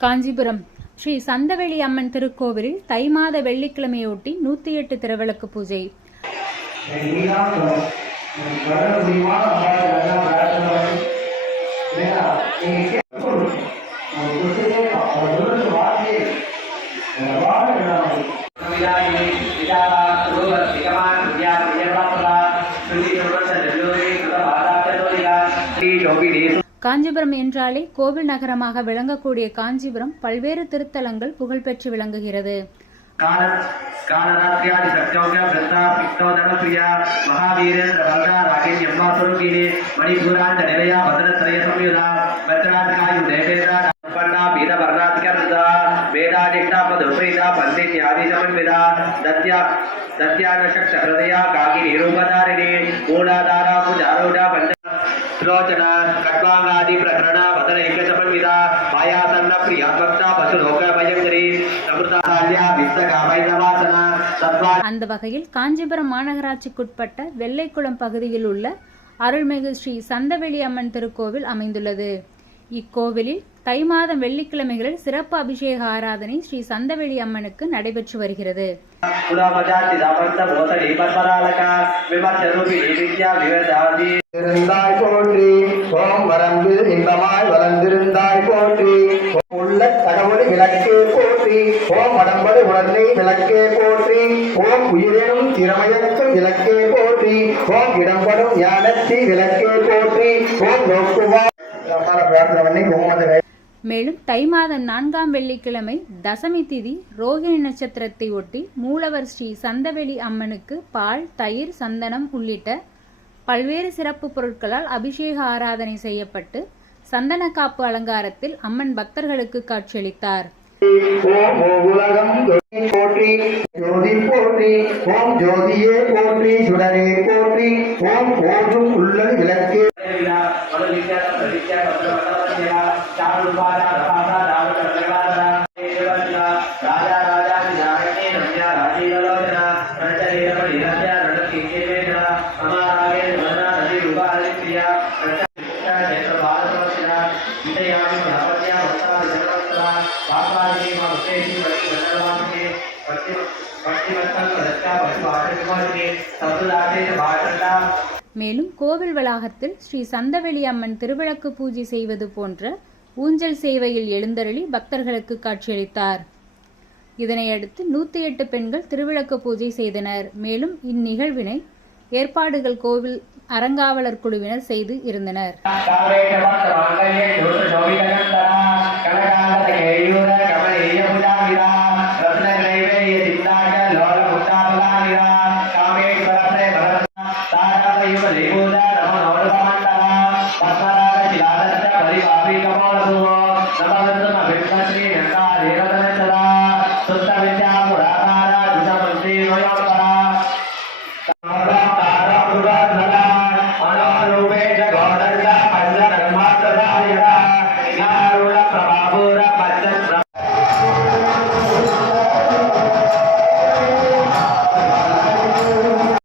காஞ்சிபுரம் ஸ்ரீ சந்தவெளி அம்மன் திருக்கோவிலில் தை மாத வெள்ளிக்கிழமையொட்டி நூற்றி எட்டு திருவிளக்கு பூஜை காஞ்சிபுரம் என்றாலே கோவில் நகரமாக விளங்கக்கூடிய காஞ்சிபுரம் பல்வேறு திருத்தலங்கள் புகழ்பெற்று விளங்குகிறது. காலராத்திரியாதி சத்யோக பிரதா பிக்தோதர பிரியா மகாவீரேந்திர பங்கா ராகேஷ் எம்மா சுருகினி மணிபூராந்த அந்த வகையில் காஞ்சிபுரம் மாநகராட்சிக்குட்பட்ட வெள்ளைக்குளம் பகுதியில் உள்ள அருள்மிகு ஸ்ரீ சந்தவெளி அம்மன் திருக்கோவில் அமைந்துள்ளது. இக்கோவிலில் தை மாதம் வெள்ளிக்கிழமைகளில் சிறப்பு அபிஷேக ஆராதனை ஸ்ரீ சந்தவெளி அம்மனுக்கு நடைபெற்று வருகிறது. விமர்சன போற்றி ஓம் வடம்படு உடனே விளக்கே போற்றி ஓம் உயிரினும் திறமையற்கும் விளக்கே போற்றி ஓம் இடம்படும் ஞானத்தி விளக்கே போற்றி ஓம் நோக்குவா பிரார்த்தனை பண்ணி மேலும் தை மாதம் நான்காம் வெள்ளிக்கிழமை தசமி திதி ரோகிணி நட்சத்திரத்தை ஒட்டி மூலவர் ஸ்ரீ சந்தவெளி அம்மனுக்கு பால் தயிர் சந்தனம் உள்ளிட்ட பல்வேறு சிறப்பு பொருட்களால் அபிஷேக ஆராதனை செய்யப்பட்டு சந்தன காப்பு அலங்காரத்தில் அம்மன் பக்தர்களுக்கு காட்சியளித்தார். ஓம் ஓ உலகம் ஜோதி போற்றி ஜோதி போற்றி ஓம் ஜோதியே போற்றி சுடரே போற்றி ஓம் போற்றும் உள்ளது விளக்கே ராஜா மேலும் கோவில் வளாகத்தில் ஸ்ரீ சந்தவெளி அம்மன் திருவிளக்கு பூஜை செய்வது போன்ற ஊஞ்சல் சேவையில் எழுந்தருளி பக்தர்களுக்கு காட்சியளித்தார். இதனையடுத்து நூற்றி எட்டு பெண்கள் திருவிளக்கு பூஜை செய்தனர். மேலும் இந்நிகழ்வினை ஏற்பாடுகள் கோவில் அறங்காவலர் குழுவினர் செய்து இருந்தனர். గరుడమండల పద్మనాభ శిలాదత్త పరివాపీ కమోలసు నమగంతున విష్ణశ్రీ నకారేణ